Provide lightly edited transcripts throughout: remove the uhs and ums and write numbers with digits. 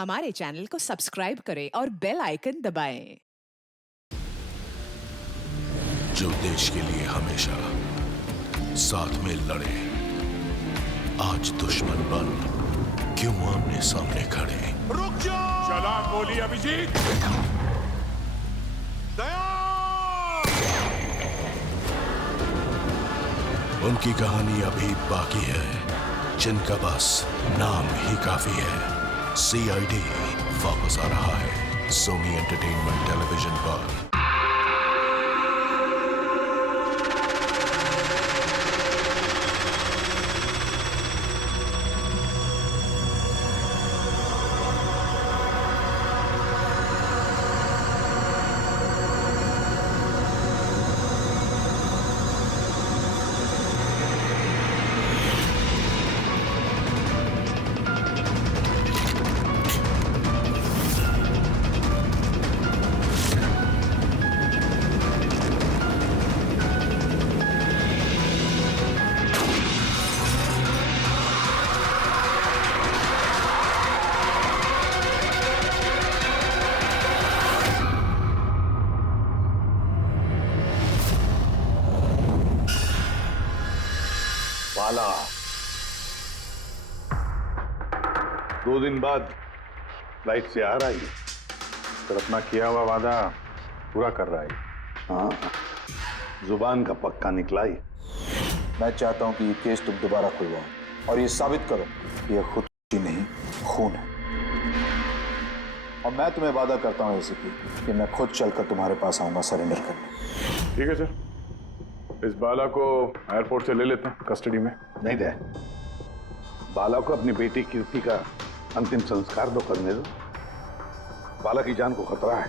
हमारे चैनल को सब्सक्राइब करें और बेल आइकन दबाएं। जो देश के लिए हमेशा साथ में लड़े, आज दुश्मन बन क्यों आमने सामने खड़े। रुक जाओ! चला गोली अभिजीत। दया! उनकी कहानी अभी बाकी है, जिनका बस नाम ही काफी है। CID वापस आ रहा है सोनी एंटरटेनमेंट टेलीविजन पर। बाला 2 दिन बाद फ्लाइट से आ रहा है, फिर अपना किया हुआ वादा पूरा कर रहा है। हाँ, जुबान का पक्का निकला ही। मैं चाहता हूं कि ये केस तुम दोबारा खुलवाओ और ये साबित करो कि ये खुदकुशी नहीं, खून है। और मैं तुम्हें वादा करता हूं एसीपी कि मैं खुद चलकर तुम्हारे पास आऊंगा सरेंडर करने। ठीक है सर, इस बाला को एयरपोर्ट से ले लेते हैं कस्टडी में। नहीं दे, बाला को अपनी बेटी कीर्ति का अंतिम संस्कार दो करने दो। बाला की जान को खतरा है।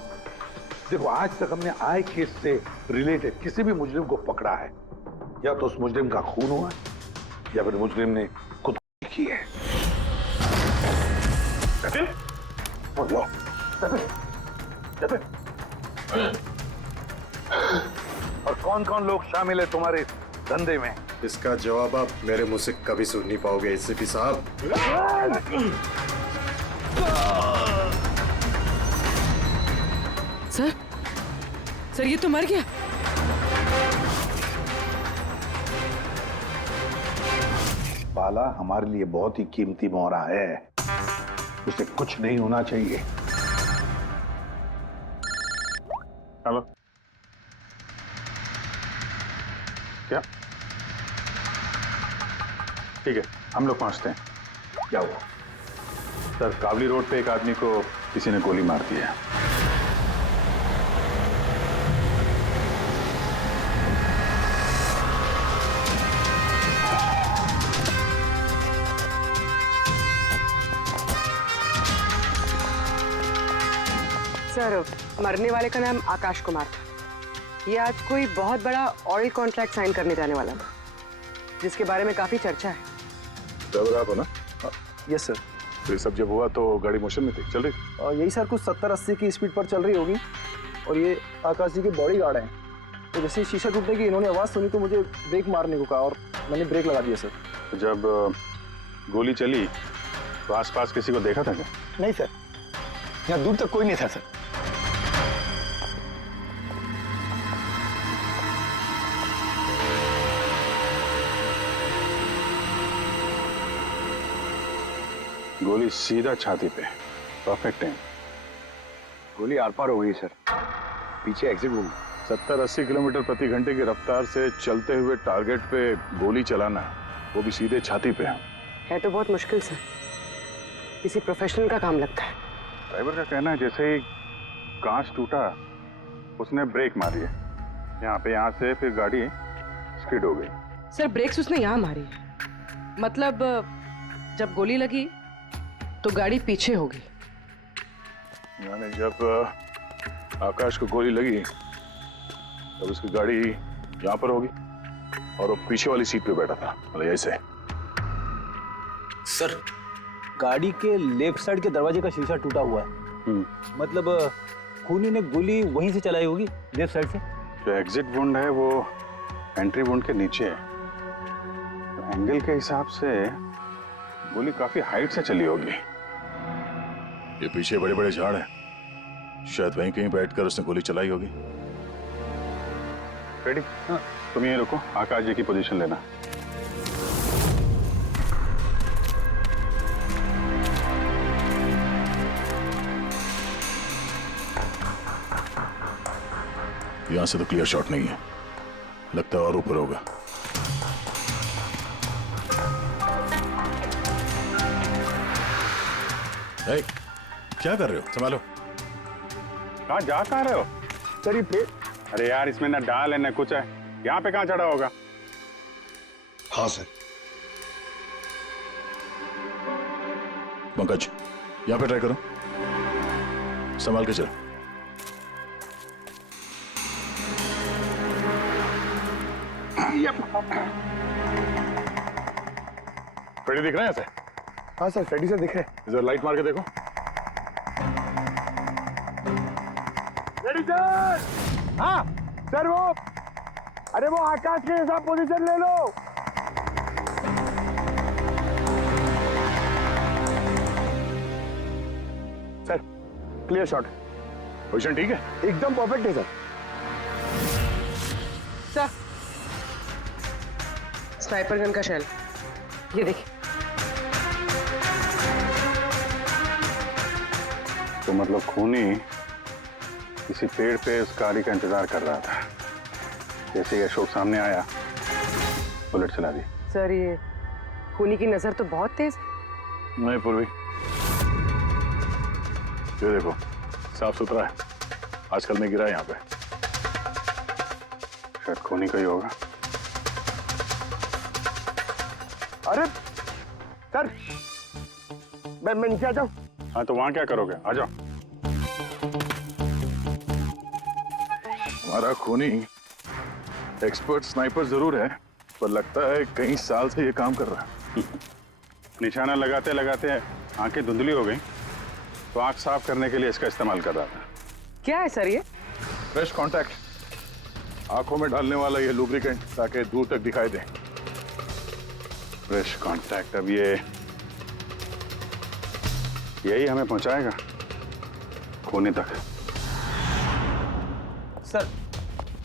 देखो, आज तक हमने आए केस से रिलेटेड किसी भी मुजरिम को पकड़ा है, या तो उस मुजरिम का खून हुआ है या फिर मुजरिम ने खुदकुशी की है। बोलो, और कौन कौन लोग शामिल है तुम्हारे धंधे में? इसका जवाब आप मेरे मुंह से कभी सुन नहीं पाओगे एसीपी साहब। सर ये तो मर गया। बाला हमारे लिए बहुत ही कीमती मोहरा है, उसे कुछ नहीं होना चाहिए। हेलो, क्या? ठीक है, हम लोग पहुंचते हैं। क्या हुआ? सर, कावली रोड पे एक आदमी को किसी ने गोली मार दी है। सर, मरने वाले का नाम आकाश कुमार था। ये आज कोई बहुत बड़ा ऑयल कॉन्ट्रैक्ट साइन करने जाने वाला था, जिसके बारे में काफी चर्चा है। ड्राइवर आप हो ना? Yes sir. तो ये सब जब हुआ तो गाड़ी मोशन में थी, चल रही? यही सर कुछ 70-80 की स्पीड पर चल रही होगी। और ये आकाश जी के बॉडी गार्ड हैं, तो जैसे ही शीशा टूटने की इन्होंने आवाज़ सुनी तो मुझे ब्रेक मारने को कहा और मैंने ब्रेक लगा दिया सर। तो जब गोली चली तो आसपास किसी को देखा था क्या? नहीं सर, यहाँ दूर तक कोई नहीं था सर। गोली सीधा छाती पे, परफेक्ट टाइम। गोली आर पार हो गई सर, पीछे एग्जिट रूम। 70-80 किलोमीटर प्रति घंटे की रफ्तार से चलते हुए टारगेट पे गोली चलाना, वो भी सीधे छाती पे है तो बहुत मुश्किल सर, किसी प्रोफेशनल का काम लगता है। ड्राइवर का कहना है जैसे ही कांच टूटा उसने ब्रेक मारी है यहाँ से, फिर गाड़ी स्किड हो गई। सर, ब्रेक्स उसने यहाँ मारी, मतलब जब गोली लगी तो गाड़ी पीछे हो गई। यानी जब आकाश को गोली लगी तब उसकी गाड़ी यहाँ पर होगी और वो पीछे वाली सीट पे बैठा था, मतलब ऐसे। सर, गाड़ी के लेफ्ट साइड के दरवाजे का शीशा टूटा हुआ है। मतलब खूनी ने गोली वहीं से चलाई होगी, लेफ्ट साइड से। जो एग्जिट वुंड है वो एंट्री वुंड के नीचे है। एंगल के हिसाब से गोली काफी हाइट से चली होगी। ये पीछे बड़े बड़े झाड़ हैं, शायद वहीं कहीं बैठकर उसने गोली चलाई होगी। रेडी? तुम यहीं रुको, आकाश जी की पोजीशन लेना। यहां से तो क्लियर शॉट नहीं है, लगता है और ऊपर होगा। ए, क्या कर रहे हो? संभालो। कहाँ जा कहाँ रहे हो? सर ये पेड़, अरे यार इसमें ना डाल है ना कुछ है, यहाँ पे कहाँ चढ़ा होगा? हाँ सर। पंकज, यहाँ पे ट्राई करो, संभाल के चलो। फ्रेडी दिख रहे हैं ऐसे? हाँ सर, फ्रेडी सर दिख रहे हैं। इधर लाइट मार के देखो। Freddy sir! हाँ सर, अरे वो आकाश के हिसाब पोजीशन ले लो। Sir clear shot. पोजीशन ठीक है? एकदम परफेक्ट है सर। सर, स्नाइपर गन का शेल, ये देखिए। तो मतलब खूनी किसी पेड़ पे उस गाड़ी का इंतजार कर रहा था, जैसे ही अशोक सामने आया बुलेट चला दी। सर ये खूनी की नजर तो बहुत तेज है। नहीं पूर्वी, ये देखो साफ सुथरा है, आजकल में गिरा है यहाँ पे। शायद खूनी का ही होगा। अरे सर, मैं नीचे आ जाऊं? हाँ तो वहां क्या करोगे? आ जाओ। हमारा खूनी एक्सपर्ट स्नाइपर जरूर है, पर लगता है कई साल से ये काम कर रहा है। निशाना लगाते लगाते आंखें धुंधली हो गई, तो आंख साफ करने के लिए इसका इस्तेमाल कर रहा था। क्या है सर ये? फ्रेश कांटेक्ट, आंखों में डालने वाला ये लुब्रिकेंट, ताकि दूर तक दिखाई दे। फ्रेश कांटेक्ट, अब ये यही हमें पहुंचाएगा खूनी तक। सर,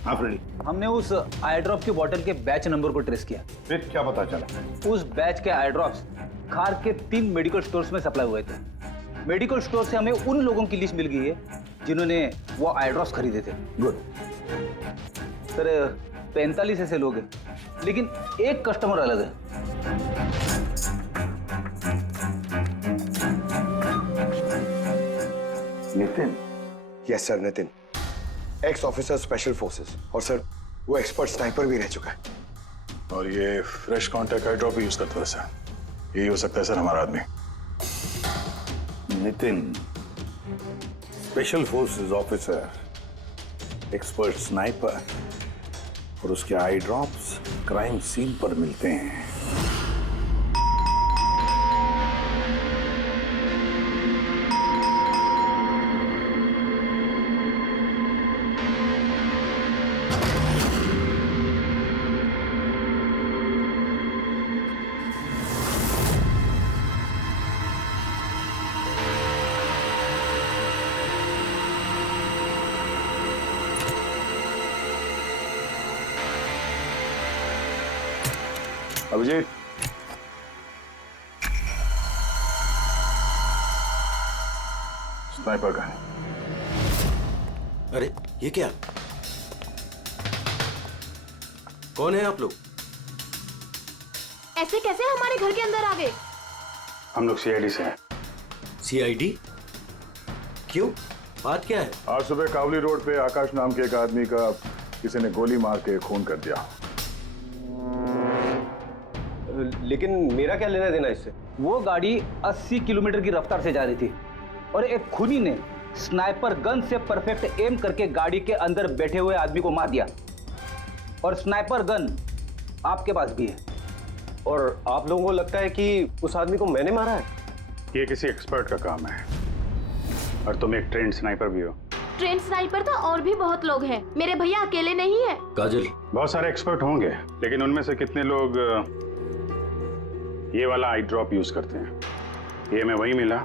हाँ फ्रेडी, हमने उस आई ड्रॉप की बोतल के बैच नंबर को ट्रेस किया। फिर क्या पता चला? उस बैच के आई ड्रॉप्स खार के 3 मेडिकल स्टोर्स में सप्लाई हुए थे। मेडिकल स्टोर से हमें उन लोगों की लिस्ट मिल गई है जिन्होंने वो आई ड्रॉप्स खरीदे थे। गुड। सर 45 ऐसे लोग हैं, लेकिन एक कस्टमर अलग है। Nitin? Yes sir, Nitin, x officer special forces, और सर वो एक्सपर्ट स्नाइपर भी रह चुका है। और ये फ्रेश कांटेक्ट आई ड्रॉप यूज करता है सर, यही हो सकता है सर हमारा आदमी। Nitin, special forces officer, expert sniper और उसके आई ड्रॉप्स क्राइम सीन पर मिलते हैं। Abhijeet, sniper gun. अरे ये क्या? कौन है आप लोग? ऐसे कैसे हमारे घर के अंदर आ गए? हम लोग सीआईडी से हैं। सीआईडी? क्यों, बात क्या है? आज सुबह कावली रोड पे आकाश नाम के एक आदमी का किसी ने गोली मार के खून कर दिया। लेकिन मेरा क्या लेना देना इससे? वो गाड़ी 80 किलोमीटर की रफ्तार से जा रही थी और एक खूनी ने स्नाइपर गन से परफेक्ट एम करके गाड़ी के अंदर बैठे हुए आदमी को मार दिया। और स्नाइपर गन आपके पास भी है। और आप लोगों को लगता है कि उस आदमी को मैंने मारा है? ये किसी एक्सपर्ट का काम है, और तुम एक ट्रेंड स्नाइपर भी हो। ट्रेन स्नाइपर तो और भी बहुत लोग हैं, मेरे भैया अकेले नहीं है। काजल, बहुत सारे एक्सपर्ट होंगे, लेकिन उनमें से कितने लोग ये वाला आई ड्रॉप यूज करते हैं? ये हमें वही मिला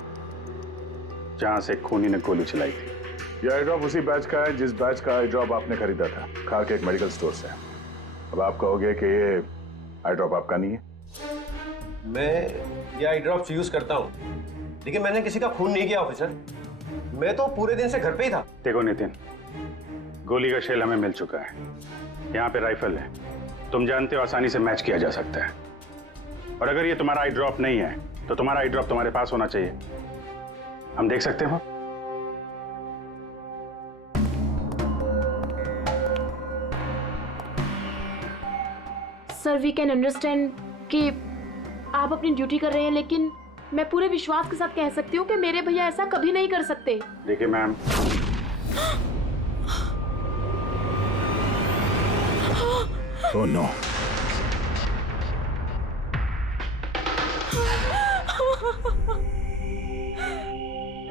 जहां से खूनी ने गोली चलाई थी। ये आई ड्रॉप उसी बैच का है जिस बैच का आई ड्रॉप आपने खरीदा था खार के एक मेडिकल स्टोर से। अब आप कहोगे कि ये आई ड्रॉप आपका नहीं है। मैं ये आई ड्रॉप्स यूज करता हूँ, लेकिन मैंने किसी का खून नहीं किया ऑफिसर। मैं तो पूरे दिन से घर पे ही था। देखो नितिन, गोली का शेल हमें मिल चुका है, यहाँ पे राइफल है, तुम जानते हो आसानी से मैच किया जा सकता है। और अगर ये तुम्हारा आई ड्रॉप नहीं है तो तुम्हारा आई ड्रॉप तुम्हारे पास होना चाहिए, हम देख सकते हो। सर वी कैन अंडरस्टैंड कि आप अपनी ड्यूटी कर रहे हैं, लेकिन मैं पूरे विश्वास के साथ कह सकती हूँ कि मेरे भैया ऐसा कभी नहीं कर सकते। देखिए मैम, ओह नो,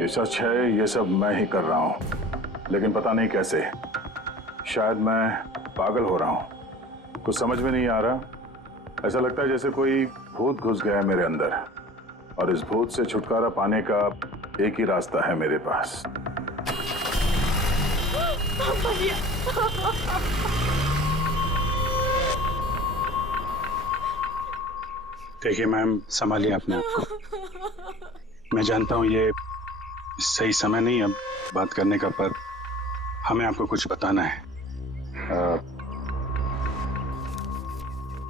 ये सच है, ये सब मैं ही कर रहा हूं, लेकिन पता नहीं कैसे। शायद मैं पागल हो रहा हूं, कुछ समझ में नहीं आ रहा। ऐसा लगता है जैसे कोई भूत घुस गया है मेरे अंदर, और इस भूत से छुटकारा पाने का एक ही रास्ता है मेरे पास। देखिए मैम, संभालिए अपने आप को। मैं जानता हूँ ये सही समय नहीं अब बात करने का, पर हमें आपको कुछ बताना है।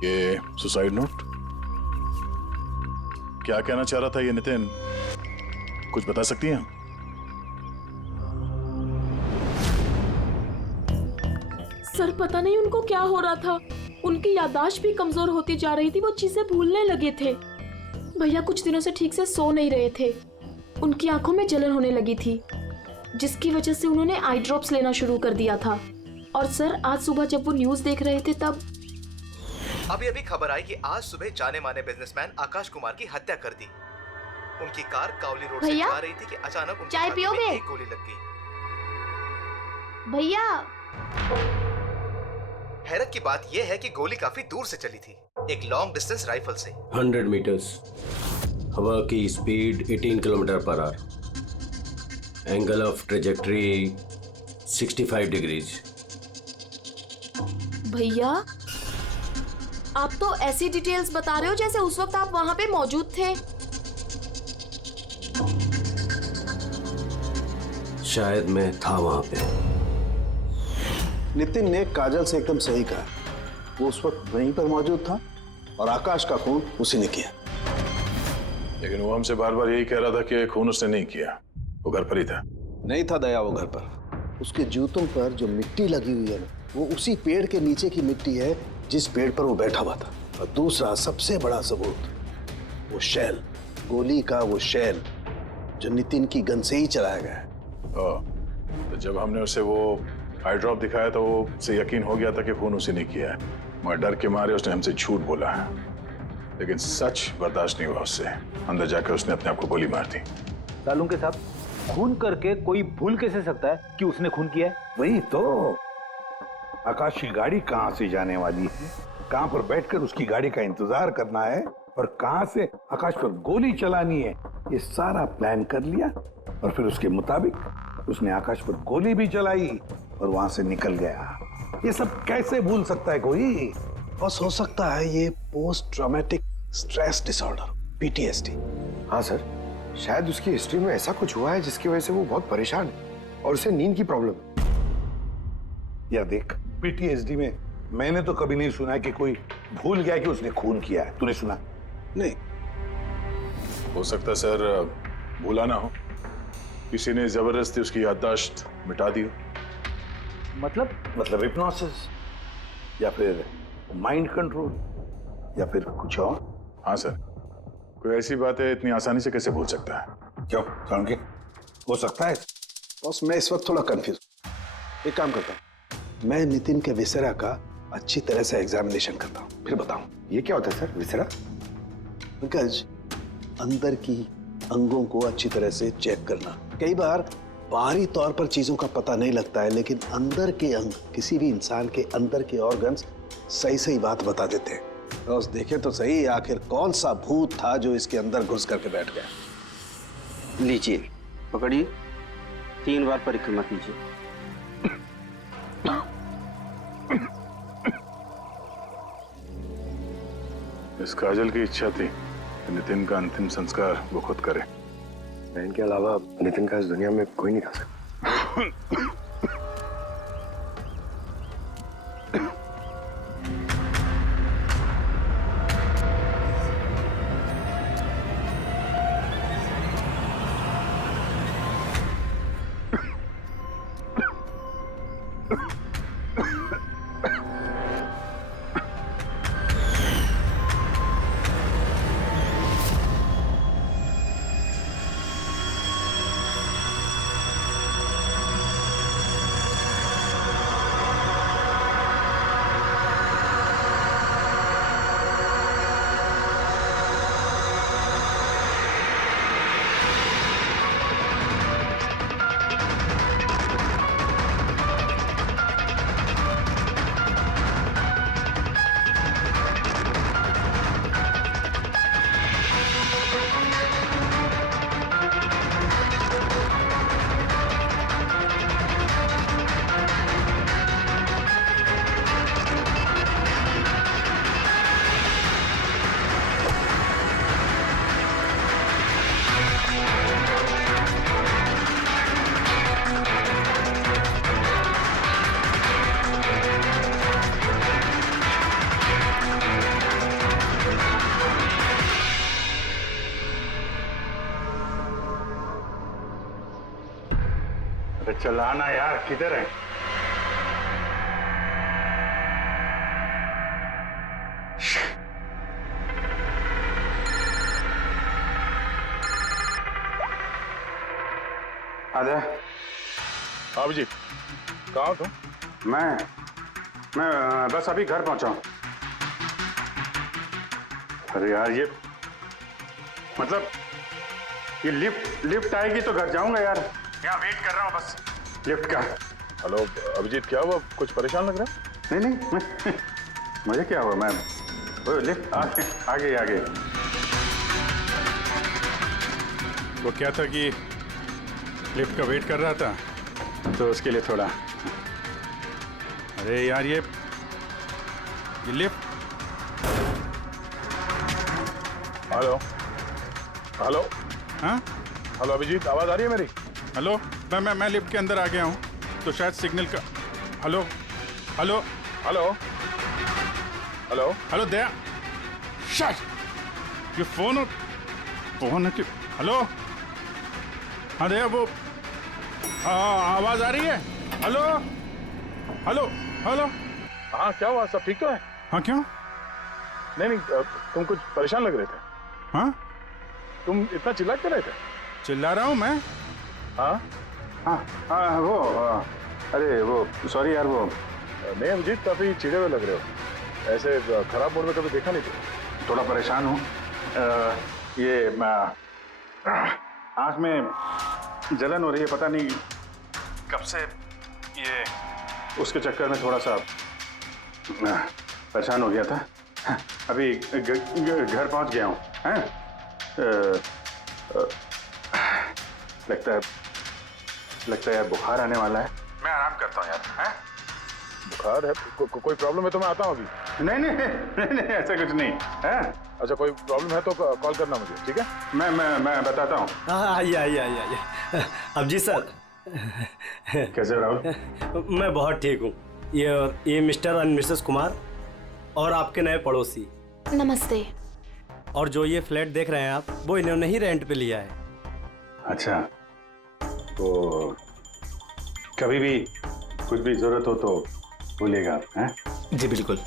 ये सुसाइड नोट क्या कहना चाह रहा था ये नितिन, कुछ बता सकती हैं? सर पता नहीं उनको क्या हो रहा था, उनकी याददाश्त भी कमजोर होती जा रही थी, वो चीजें भूलने लगे थे। भैया कुछ दिनों से ठीक से सो नहीं रहे थे, उनकी आंखों में जलन होने लगी थी, जिसकी वजह से उन्होंने आई ड्रॉप्स लेना शुरू कर दिया था। और सर आज सुबह जब वो न्यूज देख रहे थे तब अभी खबर आई कि आज सुबह जाने माने बिजनेसमैन आकाश कुमार की हत्या कर दी। उनकी कार कावली रोड से जा रही थी कि अचानक उनकी चाय पियोगे? एक गोली लग गई। भैया हैरत की बात यह है कि गोली काफी दूर से चली थी, एक लॉन्ग डिस्टेंस राइफल से। 100 मीटर्स, हवा की speed 18 kilometre per hour, angle of trajectory 65 degrees. भैया आप तो ऐसी डिटेल्स बता रहे हो जैसे उस वक्त आप वहां पे मौजूद थे। शायद मैं था वहां पे। नितिन ने काजल से एकदम सही कहा, वो उस वक्त वहीं पर मौजूद था और आकाश का खून उसी ने किया। लेकिन वो हमसे बार बार यही कह रहा था कि खून उसने नहीं किया, वो घर पर ही था। नहीं था दया वो घर पर। उसके जूतों पर जो मिट्टी लगी हुई है ना, वो उसी पेड़ के नीचे की मिट्टी है जिस पेड़ पर वो बैठा हुआ था। और दूसरा सबसे बड़ा सबूत, वो शैल, गोली का वो शैल जो नितिन की गन से ही चलाया गया है। तो जब हमने उसे वो आई ड्रॉप दिखाया तो वो उसे यकीन हो गया था कि खून उसी ने किया है, मगर डर के मारे उसने हमसे झूठ बोला है। लेकिन सच बर्दाश्त नहीं हुआ उससे, अंदर जाकर उसने अपने आप को गोली मार दी। सालुंके साहब, खून करके कोई भूल कैसे सकता है कि उसने खून किया है? वही तो, आकाश की गाड़ी कहाँ से जाने वाली है, कहाँ पर बैठकर उसकी गाड़ी का इंतजार करना है और कहाँ से आकाश पर गोली चलानी है, ये सारा प्लान कर लिया। और फिर उसके मुताबिक उसने आकाश पर गोली भी चलाई और वहां से निकल गया। ये सब कैसे भूल सकता है कोई? बस हो सकता है ये post traumatic stress disorder, PTSD। हाँ सर, शायद उसकी हिस्ट्री में ऐसा कुछ हुआ है जिसकी वजह से वो बहुत परेशान है और उसे नींद की प्रॉब्लम है। या देख, PTSD में मैंने तो कभी नहीं सुना कि कोई भूल गया कि उसने खून किया है। तूने सुना? नहीं। हो सकता है सर भूला ना हो, किसी ने जबरदस्ती उसकी याददाश्त मिटा दी हो। मतलब हिप्नोसिस या फिर माइंड कंट्रोल या फिर कुछ और। हाँ सर, कोई ऐसी बात है इतनी आसानी से कैसे भूल सकता है? क्यों सालुंके, हो सकता है? बॉस मैं इस वक्त थोड़ा कंफ्यूज। एक काम करता हूँ, मैं नितिन के विसेरा का अच्छी तरह से एग्जामिनेशन करता हूँ, फिर बताऊँ। ये क्या होता है सर, विसेरा? पंकज, अंदर की अंगों को अच्छी तरह से चेक करना। कई बार बाहरी तौर पर चीजों का पता नहीं लगता है, लेकिन अंदर के अंग, किसी भी इंसान के अंदर के ऑर्गन्स सही सही बात बता देते हैं। बस देखे तो सही, आखिर कौन सा भूत था जो इसके अंदर घुस करके बैठ गया। लीजिए, पकड़िए, 3 बार परिक्रमा कीजिए। इस काजल की इच्छा थी कि नितिन का अंतिम संस्कार वो खुद करे। बहन के अलावा नितिन का इस दुनिया में कोई नहीं कर सकता। चलाना यार, किधर है? आजा। आप जी कहाँ हो तुम? मैं बस अभी घर पहुंचा हूं। अरे यार, ये मतलब ये लिफ्ट आएगी तो घर जाऊंगा यार। यहाँ वेट कर रहा हूँ बस लिफ्ट का। हेलो अभिजीत, क्या हुआ? कुछ परेशान लग रहा है? नहीं मुझे क्या हुआ, मैं वो लिफ्ट आगे। वो क्या था कि लिफ्ट का वेट कर रहा था तो उसके लिए थोड़ा। अरे यार, ये लिफ्ट। Hello hello. हाँ हेलो अभिजीत, आवाज आ रही है मेरी? हेलो, मैं लिफ्ट के अंदर आ गया हूँ तो शायद सिग्नल का। Hello hello hello hello hello Daya, shut ये फोन है कि। हेलो हाँ दया, वो आवाज आ रही है? Hello hello hello. हाँ क्या हुआ? सब ठीक तो है? हाँ क्यों? नहीं तुम कुछ परेशान लग रहे थे। हाँ तुम इतना चिल्ला क्यों रहे थे? चिल्ला रहा हूँ मैं? हाँ वो अरे वो सॉरी यार, वो नहीं अभिजीत, काफी चिड़े हुए लग रहे हो। ऐसे खराब मूड में कभी देखा नहीं था। थोड़ा परेशान हूँ। ये आँख में जलन हो रही है, पता नहीं कब से। ये उसके चक्कर में थोड़ा सा परेशान हो गया था। अभी घर पहुँच गया हूँ। लगता है यार बुखार आने वाला है। मैं आराम करता हूँ यार। बुखार है? कोई प्रॉब्लम है तो मैं आता हूँ अभी। नहीं ऐसा कुछ नहीं है। अच्छा, कोई प्रॉब्लम है तो कॉल करना मुझे, ठीक है? मैं बताता हूँ। आइए। अब जी सर। कैसे राहुल? मैं बहुत ठीक हूँ। ये मिस्टर एंड मिसेस कुमार और आपके नए पड़ोसी। नमस्ते। और जो ये फ्लैट देख रहे हैं आप, वो इन्होंने ही रेंट पे लिया है। अच्छा, तो कभी भी कुछ भी जरूरत हो तो बोलिएगा आप। हैं? जी बिल्कुल।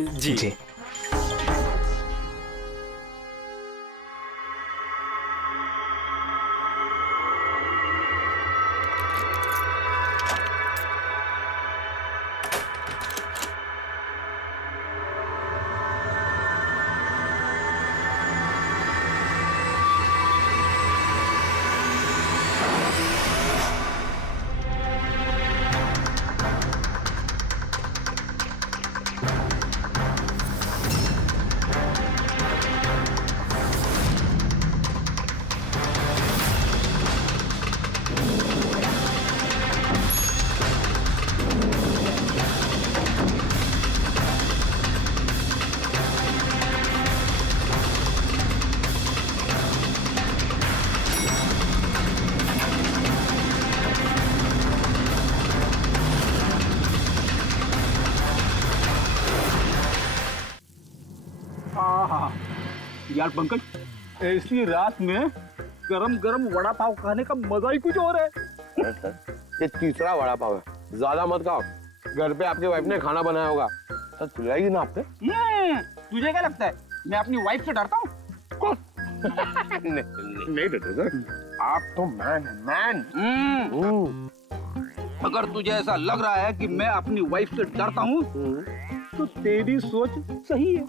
जी। यार पंकज, ऐसी रात में गरम गरम वड़ा पाव खाने का मजा ही कुछ और है। ये तीसरा वड़ा पाव है, ज्यादा मत खाओ। घर पे आपकी वाइफ ने खाना बनाया होगा, तो खिलाएगी ना आपने? तुझे क्या लगता है मैं अपनी वाइफ से डरता हूँ? नहीं डरते सर, आप तो मैन। अगर तुझे ऐसा लग रहा है कि मैं अपनी वाइफ से डरता हूँ तो तेरी सोच सही है।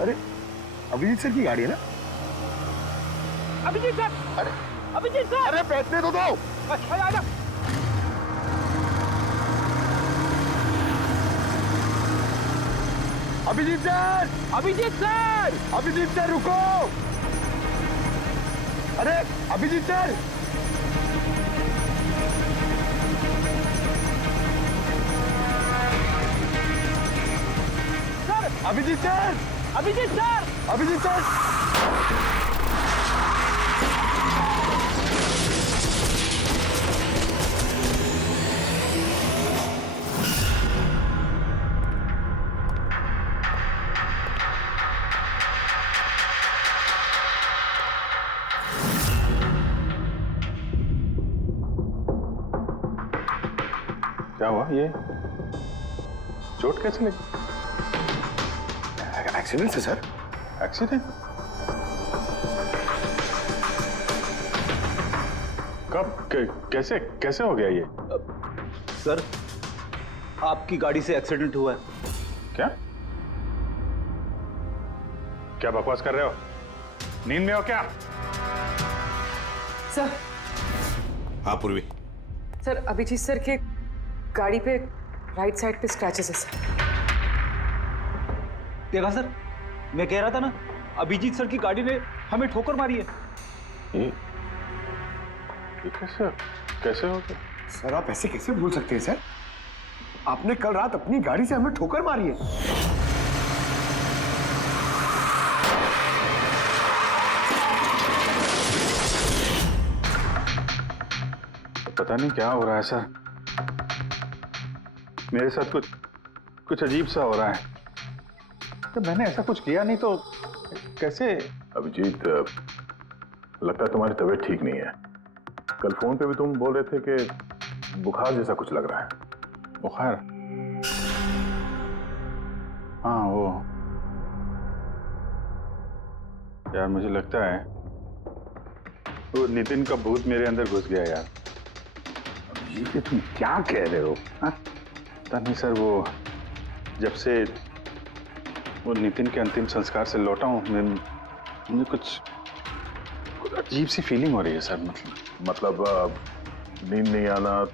अरे अभिजीत सर की गाड़ी है ना? अभिजीत सर, अभिजीत सर, अरे पैसे तो दो। आजा। Abhijeet sir, Abhijeet sir, Abhijeet sir रुको। अरे Abhijeet sir, Abhijeet sir, Abhijeet sir, Abhijeet sir. क्या हुआ? ये चोट कैसे लगी? एक्सीडेंट है सर। एक्सीडेंट? कब? कैसे कैसे हो गया ये? सर, आपकी गाड़ी से एक्सीडेंट हुआ है। क्या क्या बकवास कर रहे हो? नींद में हो क्या? सर। हाँ पूर्वी। सर, अभिजीत सर के गाड़ी पे राइट साइड पे स्क्रैचेस है सर। देखा सर, मैं कह रहा था ना, अभिजीत सर की गाड़ी ने हमें ठोकर मारी है। ये कैसे कैसे हो गया? सर आप ऐसे कैसे भूल सकते हैं सर? आपने कल रात अपनी गाड़ी से हमें ठोकर मारी है। पता नहीं क्या हो रहा है सर, मेरे साथ कुछ अजीब सा हो रहा है। तो मैंने ऐसा कुछ किया नहीं तो कैसे? अभिजीत, लगता है तुम्हारी तबीयत ठीक नहीं है। कल फोन पे भी तुम बोल रहे थे कि बुखार जैसा कुछ लग रहा है। बुखार? हाँ वो यार, मुझे लगता है वो नितिन का भूत मेरे अंदर घुस गया यार। ये तुम क्या कह रहे हो? पता नहीं सर, वो जब से वो नितिन के अंतिम संस्कार से लौटा हूँ, मुझे कुछ अजीब सी फीलिंग हो रही है सर। मतलब नींद नहीं आना,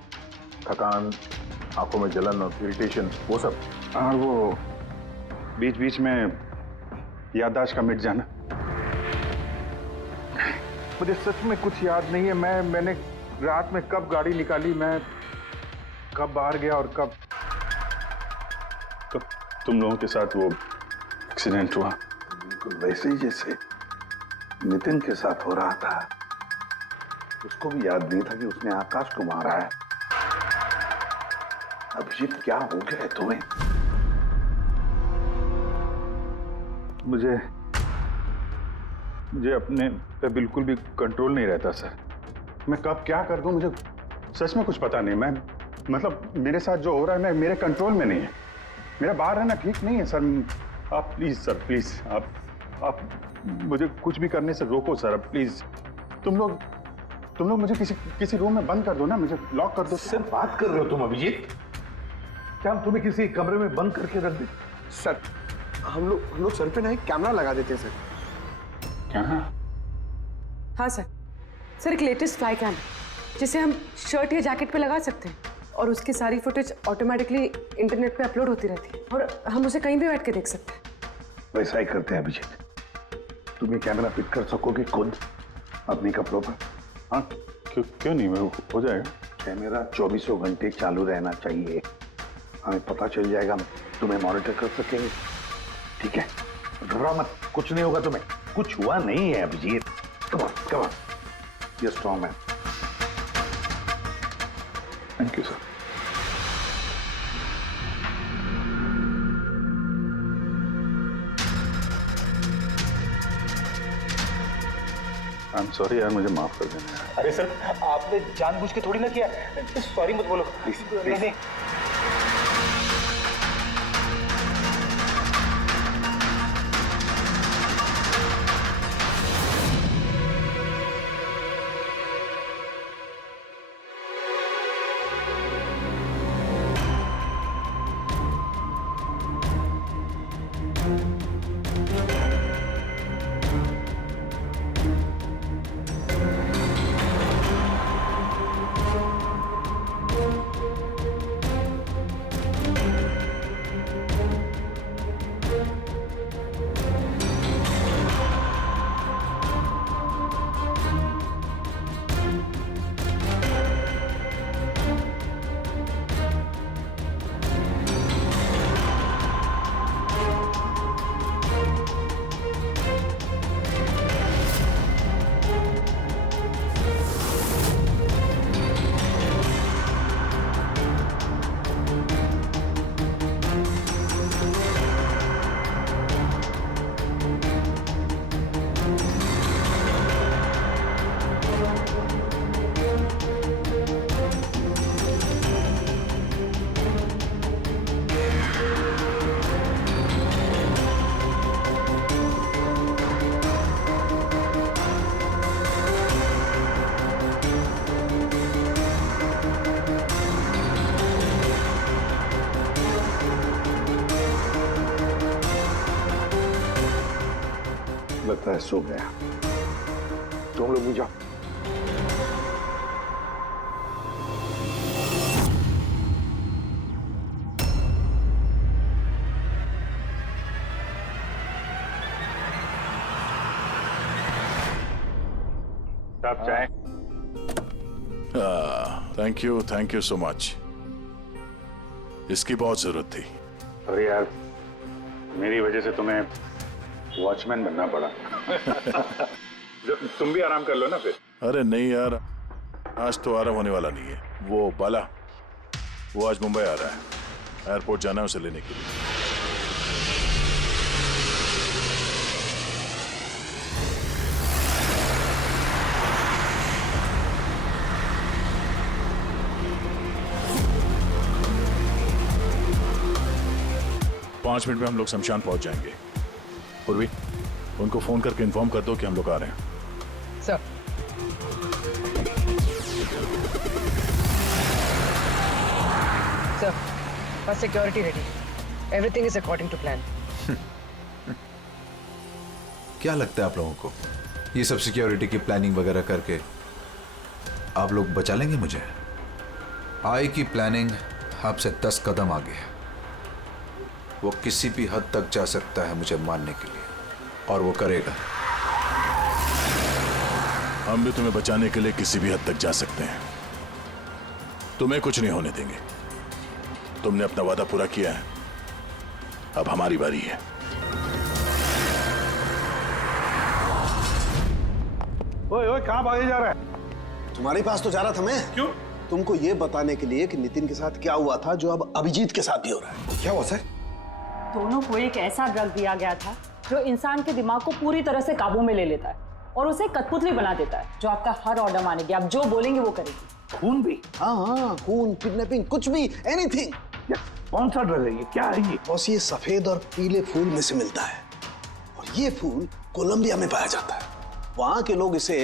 थकान, आंखों में जलन और इरिटेशन, वो सब? और वो बीच बीच में याददाश्त का मिट जाना। मुझे सच में कुछ याद नहीं है। मैंने रात में कब गाड़ी निकाली, मैं कब बाहर गया और कब तुम लोगों के साथ वो एक्सीडेंट हुआ। बिल्कुल वैसे ही जैसे नितिन के साथ हो रहा था। उसको भी याद नहीं था कि उसने आकाश को मारा है। अभिजीत, क्या हो गया है तुम्हें? मुझे अपने पे बिल्कुल भी कंट्रोल नहीं रहता सर। मैं कब क्या कर दूं, मुझे सच में कुछ पता नहीं। मैं मतलब मेरे साथ जो हो रहा है मेरे कंट्रोल में नहीं है। मेरा बाहर रहना ठीक नहीं है सर। आप प्लीज सर, प्लीज आप मुझे कुछ भी करने से रोको सर, प्लीज। तुम लोग मुझे किसी रूम में बंद कर दो ना, मुझे लॉक कर दो। सर बात कर रहे हो तुम अभिजीत? क्या हम तुम्हें किसी कमरे में बंद करके रख दे? सर हम लोग सर पे ना एक कैमरा लगा देते हैं सर। क्या? हाँ सर, एक लेटेस्ट फ्लाई कैम जिसे हम शर्ट या जैकेट पे लगा सकते हैं और उसकी सारी फुटेज ऑटोमेटिकली इंटरनेट पे अपलोड होती रहती है और हम उसे कहीं भी बैठ के देख सकते हैं। वैसा ही करते हैं अभिजीत। तुम ये कैमरा फिट कर सकोगे खुद अपने कपड़ों पर? हाँ, क्यों नहीं, हो जाएगा। कैमरा 24 घंटे चालू रहना चाहिए। हमें पता चल जाएगा, तुम्हें मॉनिटर कर सकेंगे। ठीक है, घबराओ मत, कुछ नहीं होगा। तुम्हें कुछ हुआ नहीं है Abhijeet. Come on, you strong man. Thank you sir. I am sorry यार, मुझे माफ कर देना यार। अरे सर, आपने जानबूझ के थोड़ी ना किया। सॉरी मत बोलो प्लीज। नहीं। लगता है सो गया। तुम लोग भी जाओ। साहब चाय। Thank you so much. इसकी बहुत जरूरत थी। अरे यार, मेरी वजह से तुम्हें वॉचमैन बनना पड़ा। तुम भी आराम कर लो ना फिर। अरे नहीं यार, आज तो आराम होने वाला नहीं है। वो बाला, वो आज मुंबई आ रहा है, एयरपोर्ट जाना है उसे लेने के लिए। पांच मिनट में हम लोग शमशान पहुंच जाएंगे। पूर्वी, उनको फोन करके इन्फॉर्म कर दो कि हम लोग आ रहे हैं। Sir. Sir, first security ready. Everything is according to plan. क्या लगता है आप लोगों को, ये सब सिक्योरिटी की प्लानिंग वगैरह करके आप लोग बचा लेंगे मुझे? आई की प्लानिंग आपसे 10 कदम आगे है। वो किसी भी हद तक जा सकता है मुझे मारने के लिए, और वो करेगा। हम भी तुम्हें बचाने के लिए किसी भी हद तक जा सकते हैं। तुम्हें कुछ नहीं होने देंगे। तुमने अपना वादा पूरा किया है, अब हमारी बारी है। ओए ओए, कहां भागे जा रहा है? तुम्हारे पास तो जा रहा था मैं। क्यों? तुमको ये बताने के लिए कि नितिन के साथ क्या हुआ था, जो अब अभिजीत के साथ भी हो रहा है। क्या हुआ सर? दोनों को एक ऐसा ड्रग दिया गया था जो इंसान के दिमाग को पूरी तरह से काबू में ले लेता है और उसे कठपुतली बना देता है, जो आपका हर ऑर्डर मानेगी। आप जो बोलेंगे वो करेगी। खून भी? हाँ, खून, किडनैपिंग, कुछ भी, एनीथिंग। कौन सा ड्रग है ये? क्या है ये? बॉस, ये सफेद और पीले फूल में से मिलता है, और ये फूल कोलंबिया में पाया जाता है। वहां के लोग इसे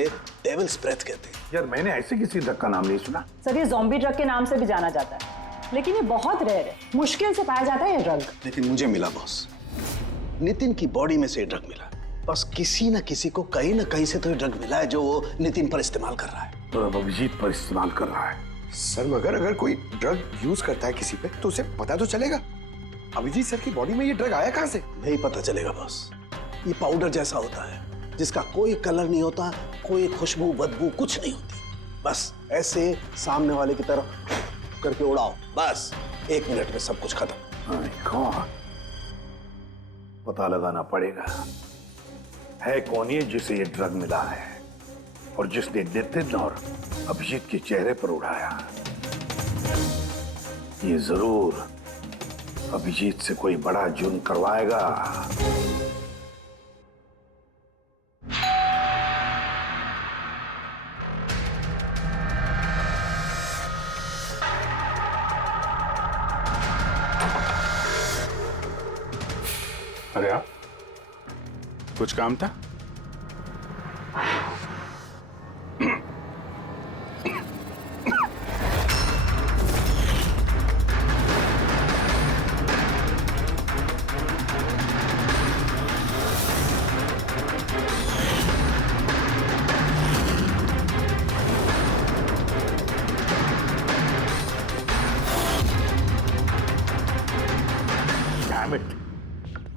डेविल्स ब्रेथ कहते हैं। यार, मैंने ऐसे किसी ड्रग का नाम नहीं सुना। सर, ये ज़ॉम्बी ड्रग के नाम से भी जाना जाता है, लेकिन ये बहुत रेयर है। मुश्किल से पाया जाता है ये ड्रग। लेकिन मुझे मिला बॉस, नितिन की बॉडी में से ड्रग मिला। बस किसी न किसी को कहीं ना कहीं से तो ये ड्रग मिला है, जो वो नितिन पर इस्तेमाल कर रहा है। तो अब अभिजीत पर इस्तेमाल कर रहा है। सर, मगर अगर कोई ड्रग यूज करता है किसी पे तो उसे पता तो चलेगा। अभिजीत सर की बॉडी में ये ड्रग आया कहां से? नहीं पता चलेगा बॉस। ये पाउडर जैसा होता है, जिसका कोई कलर नहीं होता, कोई खुशबू बदबू कुछ नहीं होती। बस ऐसे सामने वाले की तरफ करके उड़ाओ, बस 1 मिनट में सब कुछ खत्म। कौन? पता लगाना पड़ेगा है कौन ये जिसे ये ड्रग मिला है और जिसने नितिन और अभिजीत के चेहरे पर उड़ाया। ये जरूर अभिजीत से कोई बड़ा जुर्म करवाएगा। अरे आप कुछ काम था?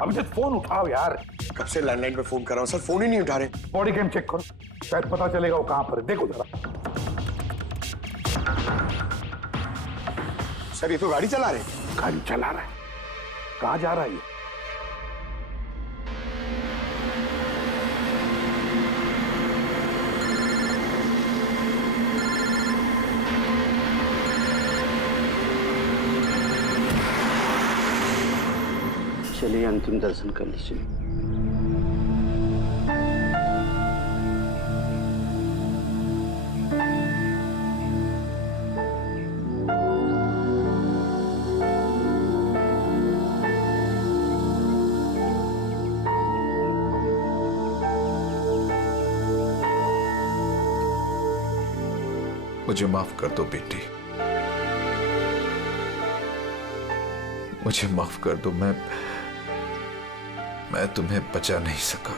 अभिजीत फोन उठाओ यार। कब से लैंडलाइन पे फोन कर रहा हूँ सर, फोन ही नहीं उठा रहे। बॉडी कैम चेक करो, शायद पता चलेगा वो कहां पर है। देखो जरा। सर ये तो गाड़ी चला रहे। गाड़ी चला रहा है? कहां जा रहा है ये? चलिए अंतिम दर्शन कर लीजिए। मुझे माफ कर दो बेटी, मुझे माफ कर दो। मैं तुम्हें बचा नहीं सका।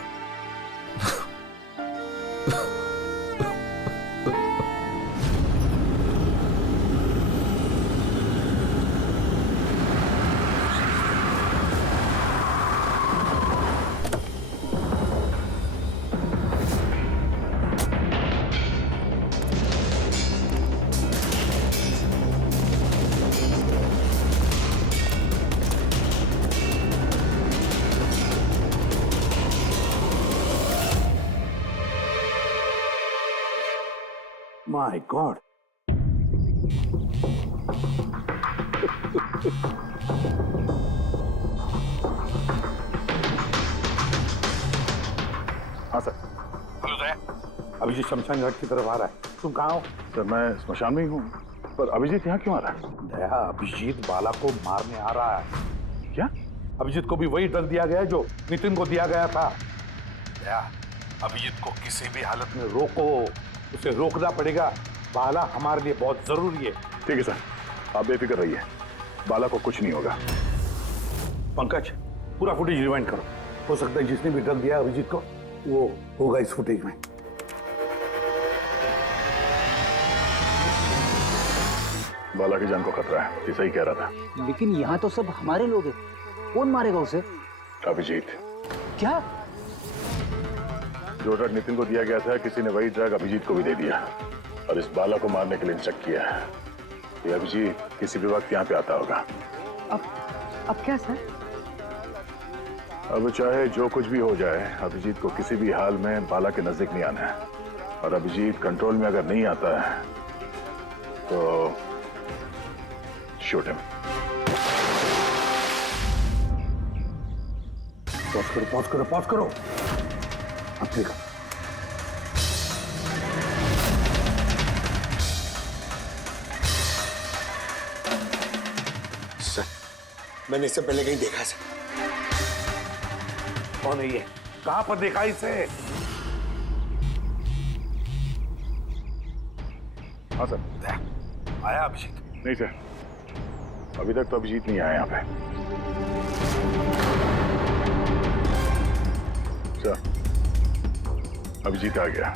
My God. हाँ सर। अभिजीत शमशान घाट की तरफ आ रहा है। तुम कहाँ हो? सर मैं स्मशान में ही हूँ, पर अभिजीत यहाँ क्यों आ रहा है? दया, अभिजीत बाला को मारने आ रहा है। क्या? अभिजीत को भी वही ड्रग दिया गया है जो नितिन को दिया गया था। दया, अभिजीत को किसी भी हालत में रोको, उसे रोकना पड़ेगा। बाला हमारे लिए बहुत जरूरी है। ठीक है सर, आप बेफिक्र रहिए, बाला को कुछ नहीं होगा। पंकज, पूरा फुटेज रिवाइंड करो। हो सकता है जिसने भी ड्रग दिया अभिजीत को वो होगा इस फुटेज में। बाला की जान को खतरा है, ये सही कह रहा था। लेकिन यहाँ तो सब हमारे लोग हैं, कौन मारेगा उसे? अभिजीत। क्या? जो ड्रग नितिन को दिया गया था, किसी ने वही ड्रग अभिजीत को भी दे दिया और इस बाला को मारने के लिए इंस्ट्रक्ट किया है। ये अभिजीत किसी भी वक्त यहाँ पे आता होगा। अब क्या सर? अब चाहे जो कुछ भी हो जाए, अभिजीत को किसी भी हाल में बाला के नजदीक नहीं आना है। और अभिजीत कंट्रोल में अगर नहीं आता है तो शूट हिम। पॉज करो, पॉज करो, पॉज करो। अब देखो, सर मैंने इससे पहले कहीं देखा सर। कौन है ये? कहां पर देखा इसे? हाँ सर। आया अभिजीत? नहीं सर, अभी तक तो अभिजीत नहीं आया यहाँ पे। सर, अभिजीत आ गया।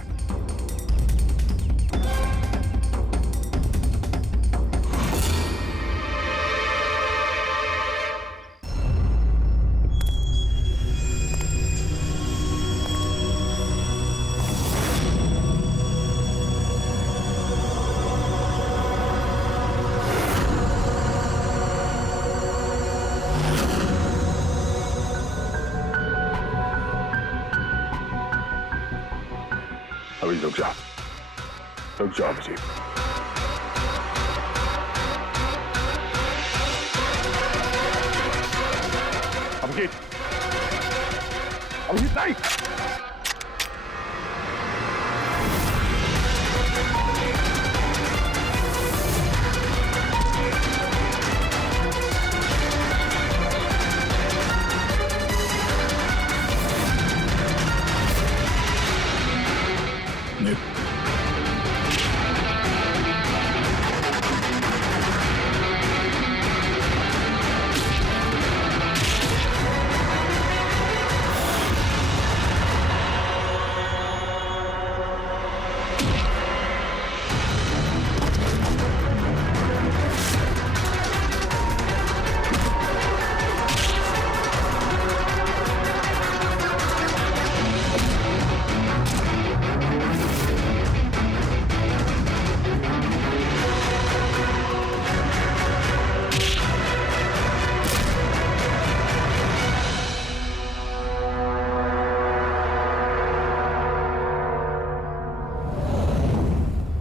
अभी रुक जाओ अभिजीत। अभिजीत, अभिजीत नहीं।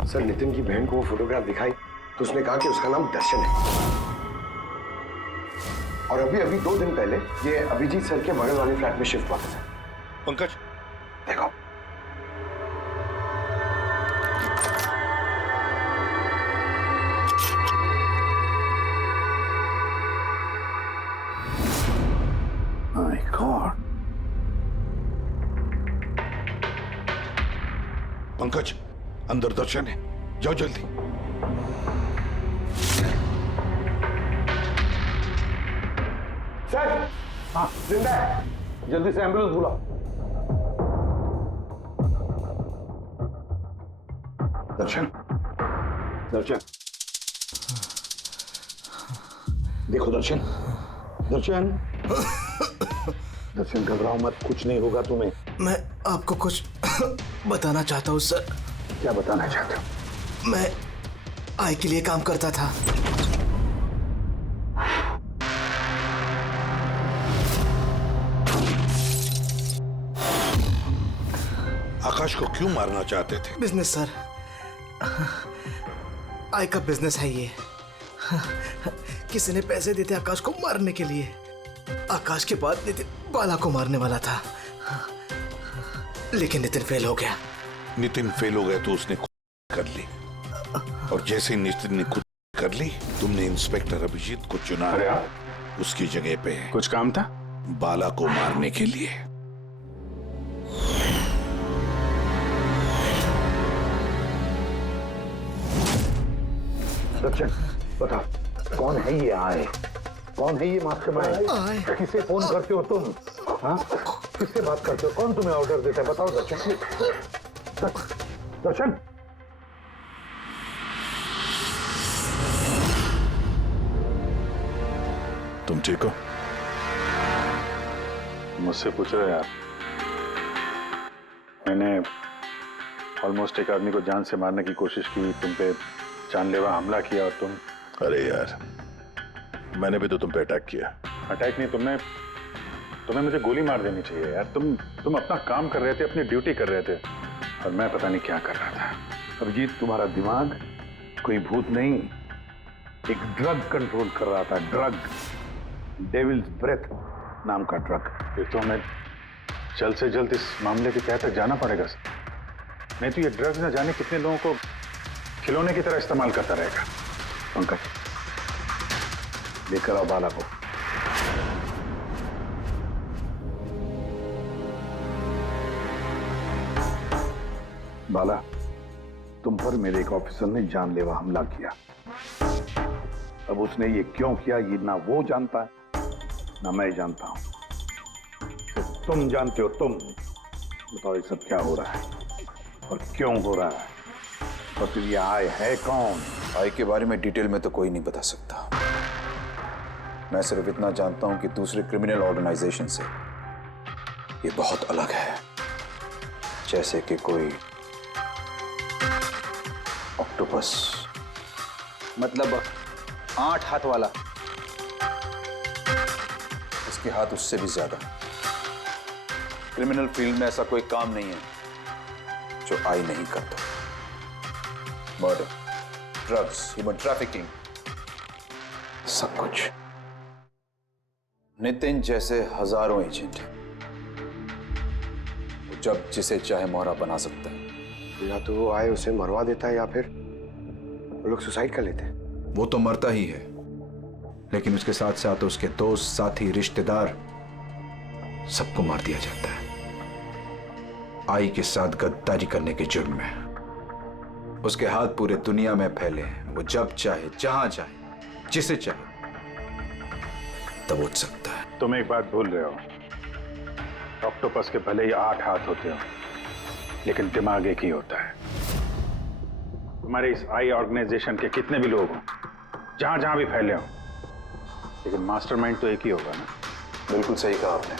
सर, नितिन की बहन को वो फोटोग्राफ दिखाई तो उसने कहा कि उसका नाम दर्शन है। और अभी अभी 2 दिन पहले ये अभिजीत सर के बगल वाले फ्लैट में शिफ्ट हुआ था। पंकज, देखो, माय गॉड। पंकज, अंदर दर्शन है, जाओ जल्दी। सर, हाँ जिंदा है, जल्दी से एम्बुलेंस बुलाओ। दर्शन, दर्शन, देखो दर्शन, दर्शन, दर्शन घबराओ मत, कुछ नहीं होगा तुम्हें। मैं आपको कुछ बताना चाहता हूँ सर। क्या बताना चाहते हो? मैं आई के लिए काम करता था। आकाश को क्यों मारना चाहते थे? बिजनेस सर, आई का बिजनेस है ये। किसी ने पैसे देते आकाश को मारने के लिए। आकाश के बाद नितिन बाला को मारने वाला था, लेकिन नितिन फेल हो गया। नितिन फेल हो गया तो उसने खुद कर ली, और जैसे ही नितिन ने खुद कर ली, तुमने इंस्पेक्टर अभिजीत को चुना उसकी जगह पे। कुछ काम था? बाला को मारने के लिए। दर्शन, बताओ कौन है ये आए? कौन है ये मास्टरमाइंड? किसे फोन करते हो तुम? हाँ, किससे बात करते हो? कौन तुम्हें ऑर्डर देता है? बताओ दर्शन। दर्शन, तुम ठीक हो? मुझसे पूछ रहे आप? मैंने ऑलमोस्ट एक आदमी को जान से मारने की कोशिश की, तुम पे जानलेवा हमला किया, और तुम। अरे यार, मैंने भी तो तुम पे अटैक किया। अटैक नहीं, तुम्हें मुझे गोली मार देनी चाहिए यार। तुम अपना काम कर रहे थे, अपनी ड्यूटी कर रहे थे, और मैं पता नहीं क्या कर रहा था। अभिजीत, तुम्हारा दिमाग कोई भूत नहीं, एक ड्रग कंट्रोल कर रहा था। ड्रग, डेविल्स ब्रेथ नाम का ड्रग। फिर तो हमें जल्द से जल्द इस मामले की तह तक जाना पड़ेगा। नहीं तो ये ड्रग्स न जाने कितने लोगों को खिलौने की तरह इस्तेमाल करता रहेगा। पंकज, लेकर आओ बाला को। बाला, तुम पर मेरे एक ऑफिसर ने जानलेवा हमला किया। अब उसने ये क्यों किया, ये ना वो जानता है ना मैं जानता हूं। सिर्फ तुम जानते हो। तुम बताओ ये सब क्या हो रहा है और क्यों हो रहा है, और फिर ये आय है कौन? आई के बारे में डिटेल में तो कोई नहीं बता सकता। मैं सिर्फ इतना जानता हूं कि दूसरे क्रिमिनल ऑर्गेनाइजेशन से ये बहुत अलग है, जैसे कि कोई ऑक्टोपस। मतलब 8 हाथ वाला? इसके हाथ उससे भी ज्यादा। क्रिमिनल फील्ड में ऐसा कोई काम नहीं है जो आई नहीं करता। मर्डर, ड्रग्स, ह्यूमन ट्रैफिकिंग, सब कुछ। नितिन जैसे हजारों एजेंट हैं, वो जब जिसे चाहे मोहरा बना सकता है। या तो वो आए उसे मरवा देता है या फिर वो लोग सुसाइड कर लेते हैं। वो तो मरता ही है, लेकिन उसके साथ साथ उसके दोस्त, साथी, रिश्तेदार सबको मार दिया जाता है आई के साथ गद्दारी करने के जुर्म में। उसके हाथ पूरे दुनिया में फैले हैं। वो जब चाहे, जहां चाहे, जिसे चाहे दबोच सकता है। तुम एक बात भूल रहे हो, ऑक्टोपस के भले ही 8 हाथ होते हो, लेकिन दिमाग एक ही होता है। तुम्हारे इस आई ऑर्गेनाइजेशन के कितने भी लोग हों, जहां जहां भी फैले हों, लेकिन मास्टरमाइंड तो एक ही होगा ना। बिल्कुल सही कहा आपने।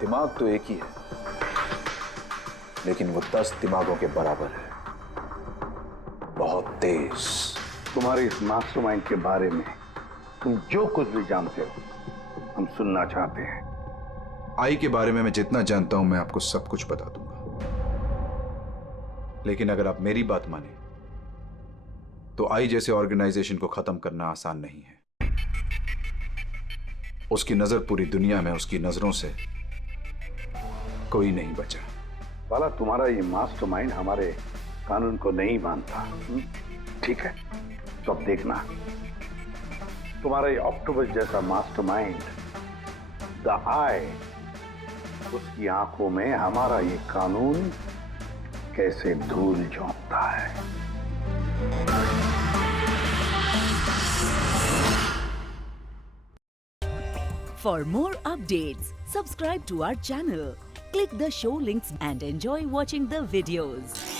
दिमाग तो एक ही है, लेकिन वो 10 दिमागों के बराबर है, बहुत तेज। तुम्हारे इस मास्टरमाइंड के बारे में तुम जो कुछ भी जानते हो हम सुनना चाहते हैं। आई के बारे में मैं जितना जानता हूं मैं आपको सब कुछ बता दूंगा, लेकिन अगर आप मेरी बात माने तो आई जैसे ऑर्गेनाइजेशन को खत्म करना आसान नहीं है। उसकी नजर पूरी दुनिया में, उसकी नजरों से कोई नहीं बचा। बाला, तुम्हारा ये मास्टरमाइंड हमारे कानून को नहीं मानता, ठीक है? तो अब देखना, तुम्हारा ये ऑक्टोपस जैसा मास्टरमाइंड द आई, उसकी आंखों में हमारा ये कानून कैसे धूल झोंकता है। For more updates, subscribe to our channel, click the show links and enjoy watching the videos.